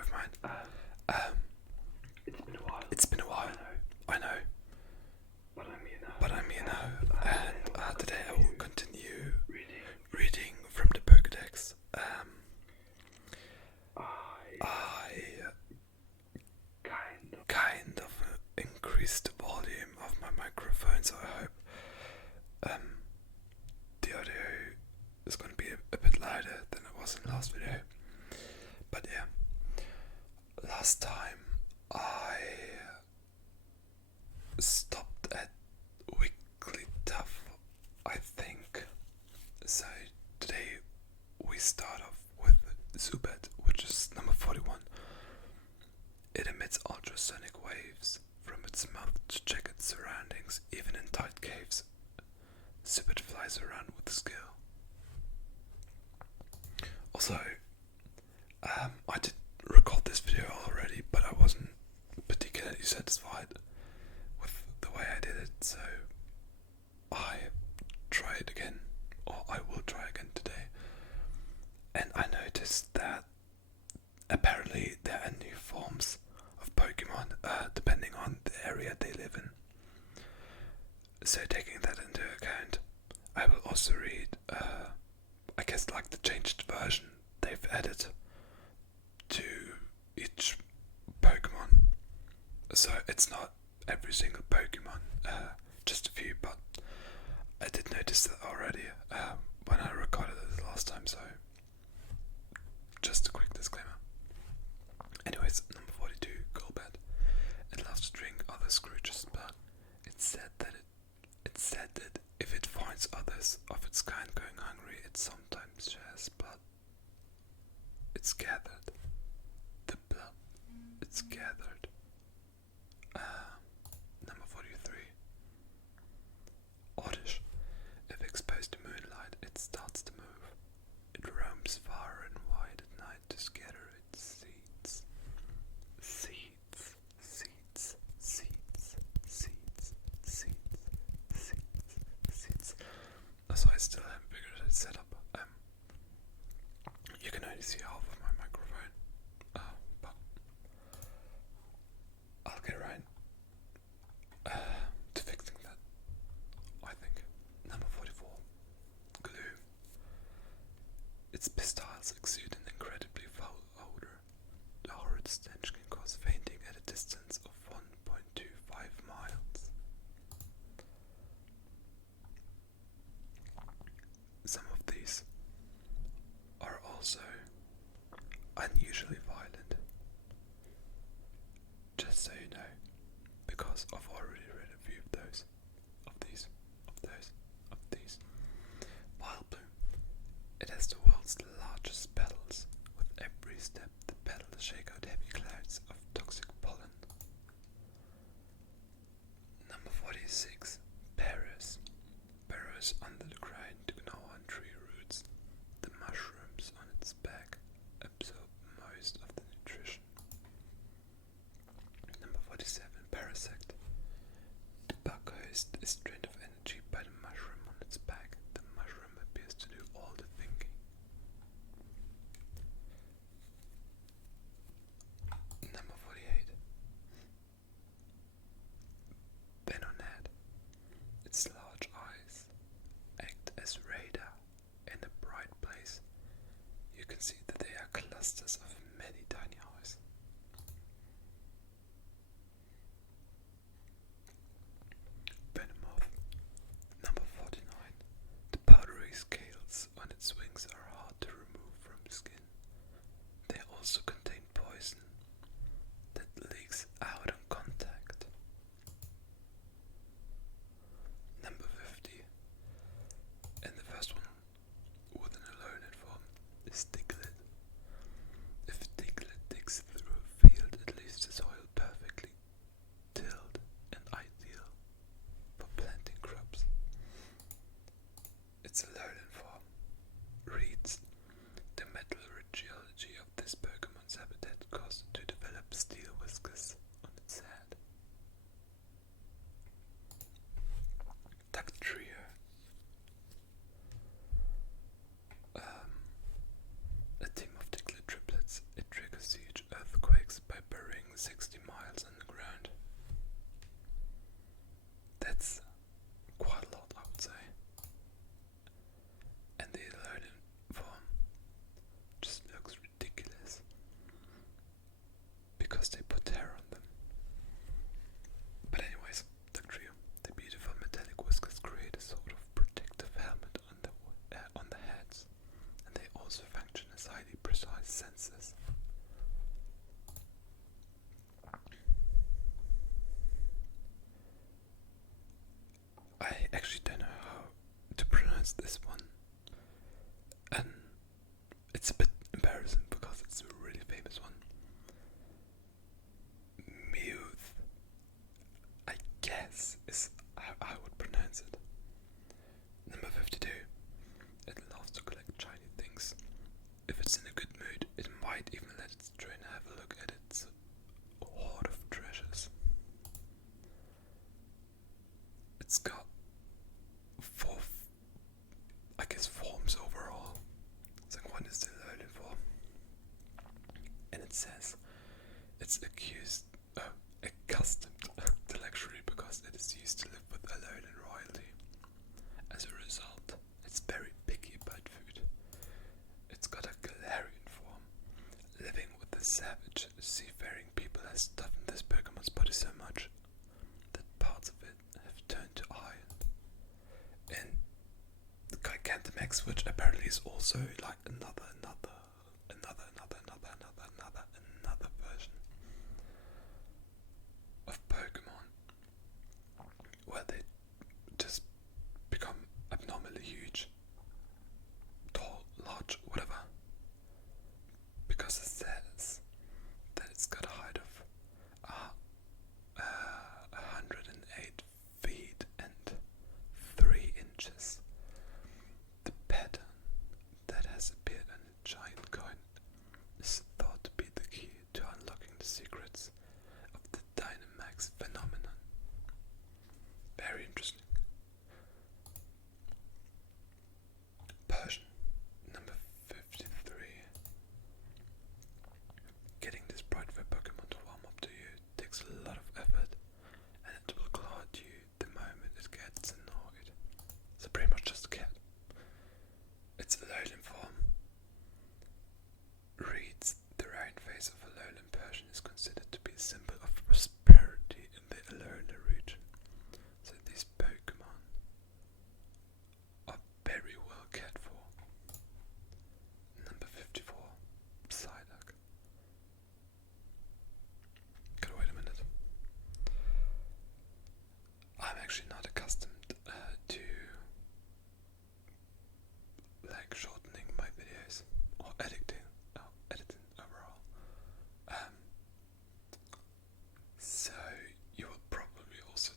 of mine. It's been a while. I know. But I'm here now. And today I will continue reading from the Pokedex. I kind of increased the volume of my microphone, so I hope the audio is going to be a bit louder than it was in the last video. But yeah, last time I stopped at weekly tough, I think. So today we start off with Zubat, which is number 41. It emits ultrasonic waves from its mouth to check its surroundings, even in tight caves. Zubat flies around with skill. Also, I did record this video already, but I wasn't particularly satisfied with the way I did it, so I try it again, or I will try again today. And I noticed that apparently there are new forms of Pokemon, depending on the area they live in. So taking that into account, I will also read, I guess, like the changed version they've added to each Pokemon. So it's not every single Pokemon, just a few, but I did notice that already when I recorded it last time, so just a quick disclaimer. Anyways, number 42, Golbat. It loves to drink other Scrooge's blood. It's said that if it finds others of its kind going hungry, it sometimes shares blood. It's gathered. The blood. It's gathered. Number 43. Oddish. If exposed to moonlight, it starts to move. It roams far and wide at night to scatter its seeds. Seeds. Seeds. Seeds. Seeds. Seeds. Seeds. Seeds. So I still haven't figured it set up. You can only see half of my microphone, but I'll get right to fixing that, I think. Number 44, Glue. Its pistiles exude an incredibly foul odor. The horrid stench can cause fainting at a distance of 1.25 miles. Some of these are also unusually violent. Just so you know, because I've already read a few of those, of these. Wildbloom. It has the world's largest petals. With every step, the petals shake out heavy clouds of toxic pollen. Number 46, Paris. Burrows under the ground to gnaw on tree roots. The mushrooms on its back absorb most of the nutrition. Number 47, Parasect. The bug host is drained of energy by the mushroom on its back. The mushroom appears to do all the thinking. Number 48, Venonat. Its large eyes act as radar in a bright place. You can see that they are clusters of many tiny eyes. Venomoth. Number 49. The powdery scales on its wings are hard to remove from skin. They also contain poison that leaks out on contact. Number 50. And the first one, with an alone form, is Diglett. If Diglett digs through a field, it leaves the soil perfectly tilled and ideal for planting crops. Its alone form reads: the metallurgy of this Pokemon's senses. I actually don't know how to pronounce this one, and it's a bit embarrassing because it's a really famous one. Mewth, I guess, is how I would pronounce it. Number 52. It loves to collect shiny things. If it's in a good mood, it might even let its trainer have a look at its hoard of treasures. It's got four, I guess, forms overall. So one is the lowly form, and it says it's accustomed to luxury because it is used to live with alone and royalty. As a result, it's very picky about food. It's got a Galarian form. Living with the savage, seafaring people has toughened this Pokemon's body so much that parts of it have turned to iron. And the Gigantamax, which apparently is also like another version of Pokemon, where they just become abnormally huge, tall, large, whatever, because it says that it's got a height of 108 feet and 3 inches. The pattern that has appeared on a giant coin is thought to be the key to unlocking the secrets of the Dynamax phenomenon. Very interesting. Persian, number 53. Getting this bright red Pokemon to warm up to you takes a lot of effort, and it will claw at you the moment it gets annoyed. So pretty much just a cat. Its Alolan form reads the round face of Alolan Persian is considered to be a symbol of prosperity in the Alolan region. So these Pokemon are very well cared for. Number 54, Psyduck. Gotta wait a minute. I'm actually not accustomed to like shortening my videos or editing overall. So you will probably also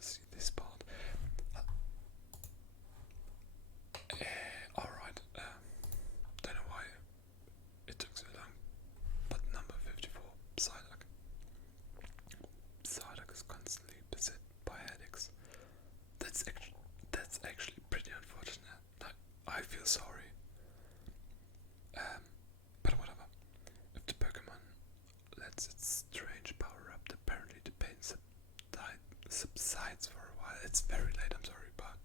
see this part. Alright, don't know why it took so long, but number 54, Psyduck. Psyduck is constantly beset by headaches. That's actually pretty unfortunate. I feel sorry. But whatever. If the Pokemon lets its strange power up, apparently the pain subsides for a while. It's very late, I'm sorry, but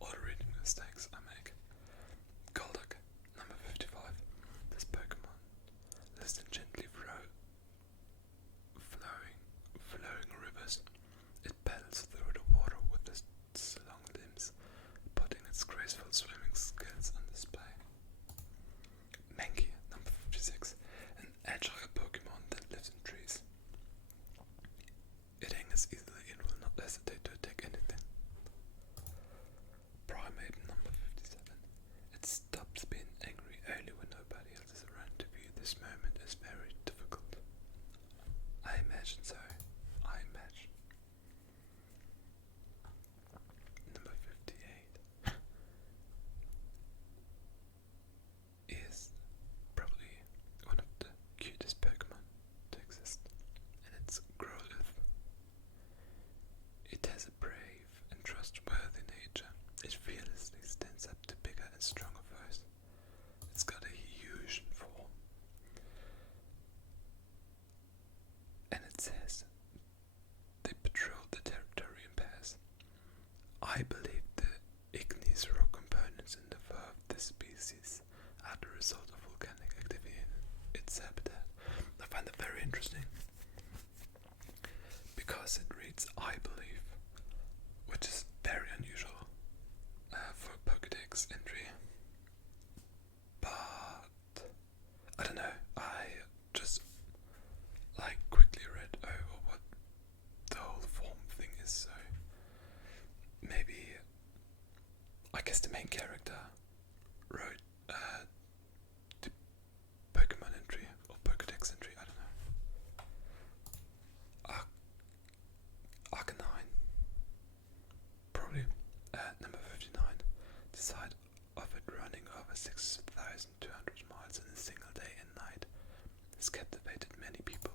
all the reading mistakes I make. Golduck, number 55. This Pokemon lives in gently flowing rivers. It paddles through the water with its long limbs, putting its graceful swimming skills on display. Mankey, number 56. An agile Pokemon that lives in trees. It angers easily and will not hesitate to attack anything. Primeape, number 57. It stops being angry only when nobody else is around to view this moment as very difficult. I imagine so. Number 58 is probably one of the cutest Pokemon to exist, and it's Growlithe. It has a brave and trustworthy nature. It fearlessly stands up to bigger and stronger foes. It's got a huge form, and it says they patrol the territory in pairs. I believe the igneous rock components in the fur of this species are the result of volcanic activity in its habitat. I find that very interesting because it reads I believe, which is very unusual for a Pokedex entry. But main character wrote the Pokemon entry or Pokedex entry, I don't know. Arcanine, probably. Number 59. The sight of it running over 6,200 miles in a single day and night has captivated many people.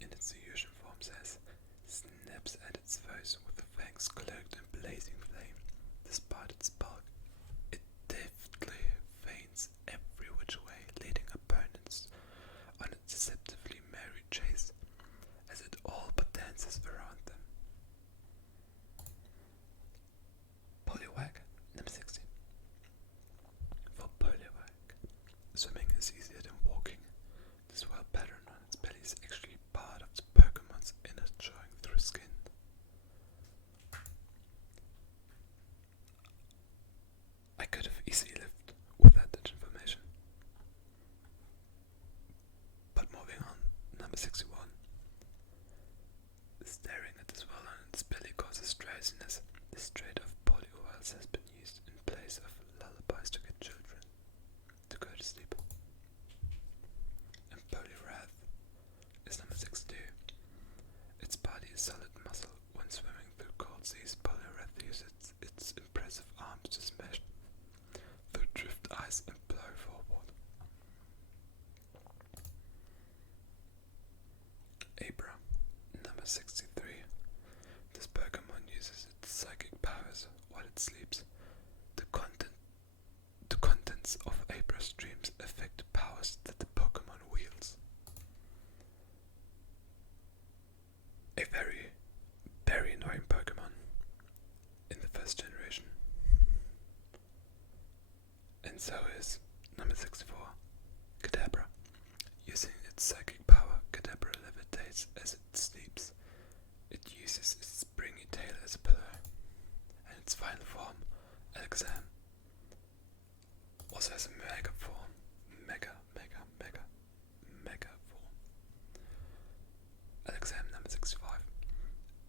In its fusion form says, snaps at its foes with the fangs cloaked in blazing flame. Despite its bulk, it deftly feigns every which way, leading opponents on a deceptively merry chase as it all but dances around them. Poliwag, number 60. For Poliwag, swimming is easier than walking. The swell pattern on its belly is actually part of the Pokemon's inner showing through skin. I could have easily lived without that information. But moving on, number 61. Staring at the swell on its belly causes drowsiness. This trait of polyoils has been used in place of lullabies to get children to go to sleep. And Poliwrath is number 62. Its body is solid muscle. When swimming through cold seas, Poliwrath uses its impressive arms to smash through drift ice and blow forward. Abra, number 63. This Pokemon uses its psychic powers while it sleeps. The contents of Abra's dreams affect the powers that the Pokemon wields. A very, very annoying Pokemon in the first generation. And so is number 64, Kadabra. Using its psychic power, Kadabra levitates as it sleeps. It uses its springy tail as a pillow, and its final form, Alakazam, also has a mega form. Mega form. Alakazam number 65.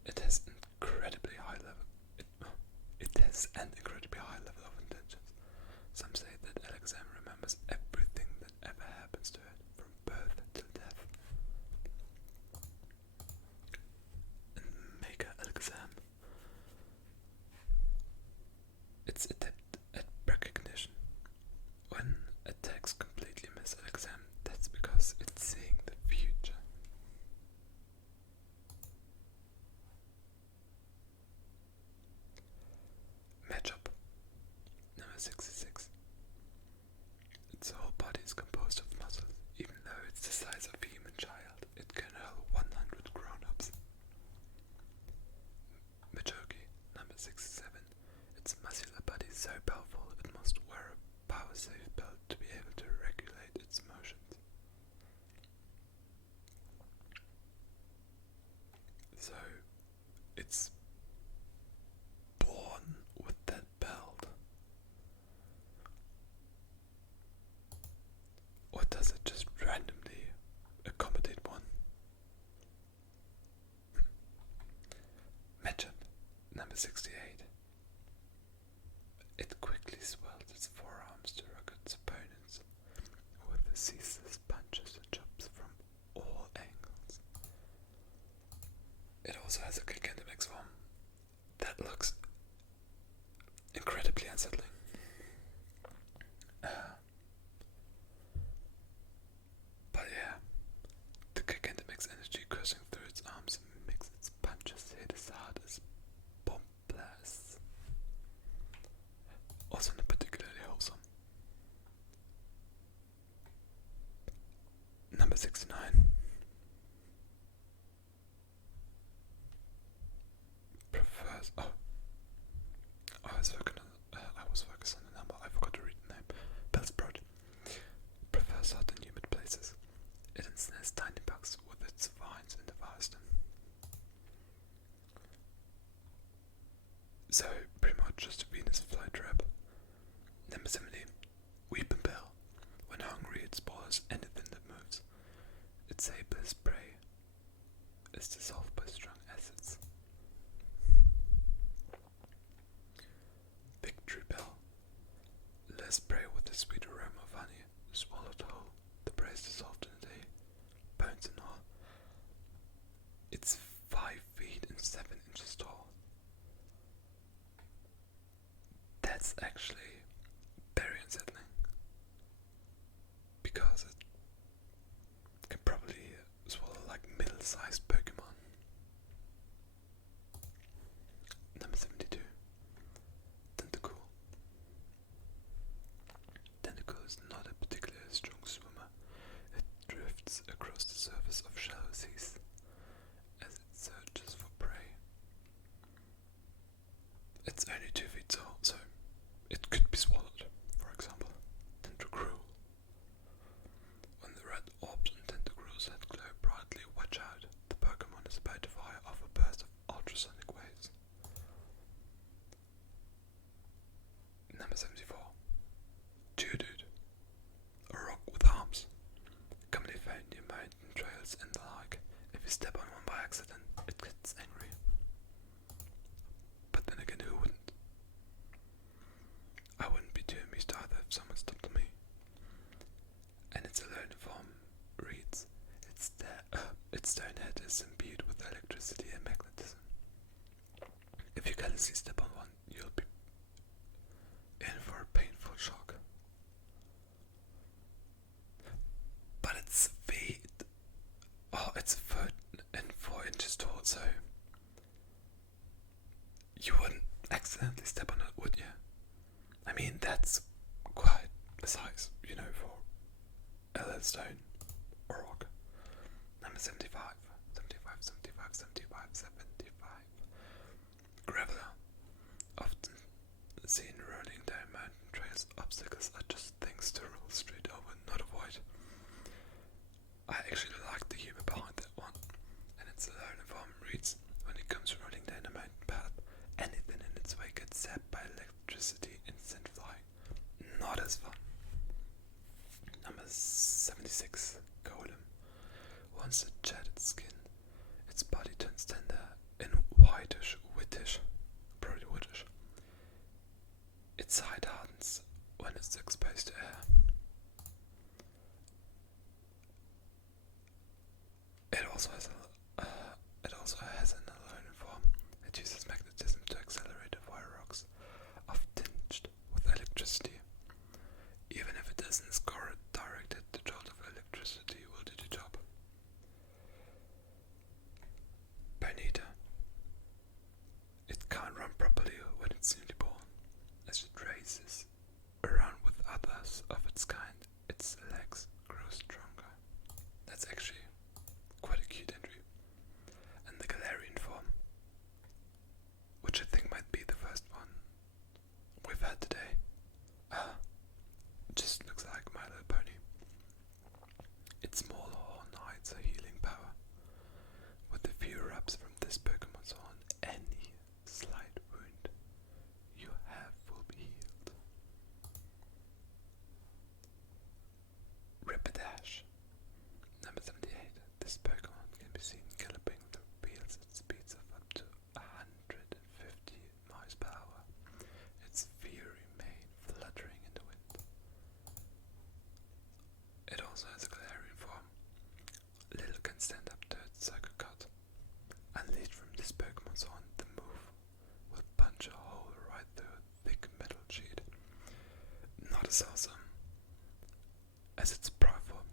It has an incredibly high level of intelligence. Some say that Alakazam remembers everything that ever happens to it, from birth till death. And Mega Alakazam. It's adept at recognition. When attacks completely miss Alakazam, that's because it's seeing the future. Matchup number 66. Its whole body is composed of muscles. Even though it's the size of a human child, it can hold 100 grown-ups. Machoki, number 67. Its muscular body is so powerful it must wear a power-safe belt to be able to regulate its motions. So, it's born with that belt. Or does it just randomly accommodate one? Matchup number 68. It quickly swells its forearms to rock its opponents with ceaseless punches and chops from all angles. It also has a Gigantamax form that looks incredibly unsettling. But yeah, the Gigantamax energy coursing through its arms makes its punches hit as hard as bomb blasts. Also not particularly wholesome. Number 69. Prefers. I was focused on the number. I forgot to read the name. Bellsprout prefers hot and humid places. It ensnares tiny bugs with its vines and devours them. So pretty much just a Venus flytrap. Number 70. Weepinbell. When hungry, it spoils anything that moves. Its ablest prey is dissolved by strong acids. spray with the sweet aroma of honey, swallowed whole, the brace dissolved in a day, bones and all. It's 5 feet and 7 inches tall. That's actually very unsettling, because it can probably swallow like middle-sized Pokemon. Number 72. Tentacool. Tentacool is not a particularly strong swimmer. It drifts across the surface of shallow seas as it searches for prey. It's only 2 feet tall, so it could be swallowed. For example, Tentacruel. When the red orbs on Tentacruel's head glow brightly, watch out. The Pokemon is about to fire off a burst of ultrasonic waves. Number 74. Geodude. A rock with arms. Commonly found near mountain trails and the like. If you step on one by accident, it gets angry. But then again, who wouldn't? I wouldn't be too amused either if someone stepped on me. And its alone form reads, its stone head is imbued with electricity and magnetism. If you carelessly step on one, you'll be in for a painful shock. But its feet, it's a foot and 4 inches tall, so you wouldn't accidentally step on it, would you? I mean, that's quite a size, for a little stone or rock. Number 75. 75, 75, 75, 75. Graveler. Often seen rolling down mountain trails, obstacles are just things to roll straight over, not avoid. I actually like the humor behind that one, and its alone form reads, when it comes rolling down a mountain path, anything in its way gets zapped by electricity and sent flying. Not as fun. Number 76. Golem. Once it shed its skin, its body turns tender and whitish, probably whitish. Its hide hardens when it's exposed to air. It also has an alone form. It uses magnetism to accelerate fire rocks, often tinged with electricity. Even if it doesn't score a direct hit, the jolt of electricity will do the job. Ponyta. It can't run properly when it's newly born. As it races around with others of its kind, its legs grow stronger. That's actually quite a cute entry. And the Galarian form, which I think might be the first one we've had today, just looks like My Little Pony. Its small horn hides a healing power. With a few rubs from this Pokemon's horn, any slight wound you have will be healed. Rapidash. Number 78. This Pokemon can be seen galloping through fields at speeds of up to 150 miles per hour. Its fiery mane fluttering in the wind. It also has a Galarian form. Little can stand up to its Psycho Cut. Unleashed from this Pokemon's horn, the move will punch a hole right through a thick metal sheet. Not as awesome as its prior form.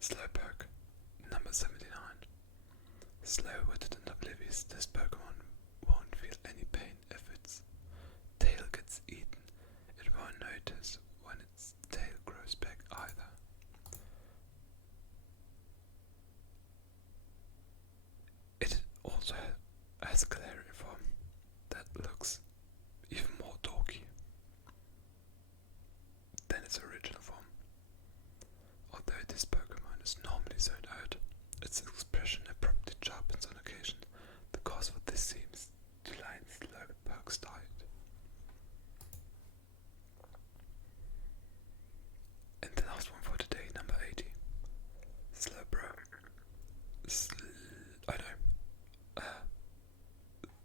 Slowpoke. Number 79. Slow-witted and oblivious, this Pokemon won't feel any pain if its tail gets eaten. It won't notice when its tail grows back either. It also has a Galarian form that looks even more dorky than its original form. Although this Pokemon is normally zoned out, its expression abruptly sharpens on occasion. The cause for this seems to lie in Slowpoke's diet. And the last one for today, number 80. Slowbro.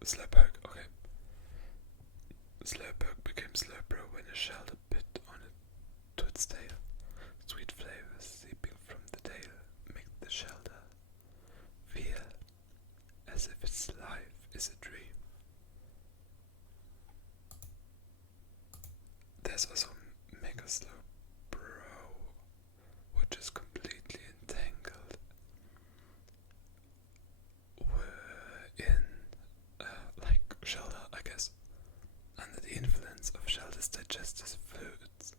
Slowpoke, okay. Slowpoke Slowbro when a Shelder bit on it to its tail. Sweet flavors seeping from the tail make the Shelder feel as if its life is a dream. There's also Mega Slowbro, which is completely entangled in like Shelder, I guess. Under the influence of Shelder's digestive fluids,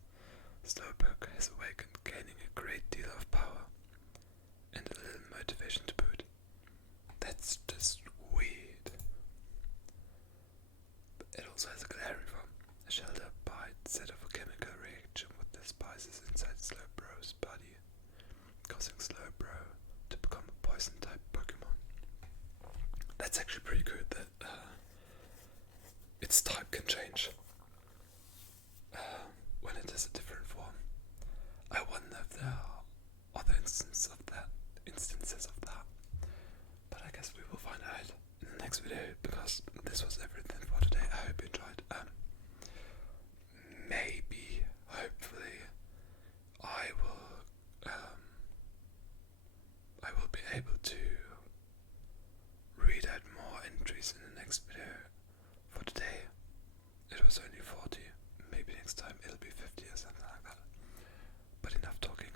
Slowbro has awakened, gaining a great deal of power and a little motivation to boot. That's just weird. It also has a glaring form. A Shelder bite set off a chemical reaction with the spices inside Slowbro's body, causing Slowbro to become a poison-type Pokemon. That's actually pretty good that its type can change when it has a different form. I wonder if there are other instances of that, but I guess we will find out in the next video, because this was everything for today. I hope you enjoyed. Maybe, hopefully, I will be able to read out more entries in the next video. For today, it was only 40. Maybe next time it'll be 50 or something like that. But enough talking.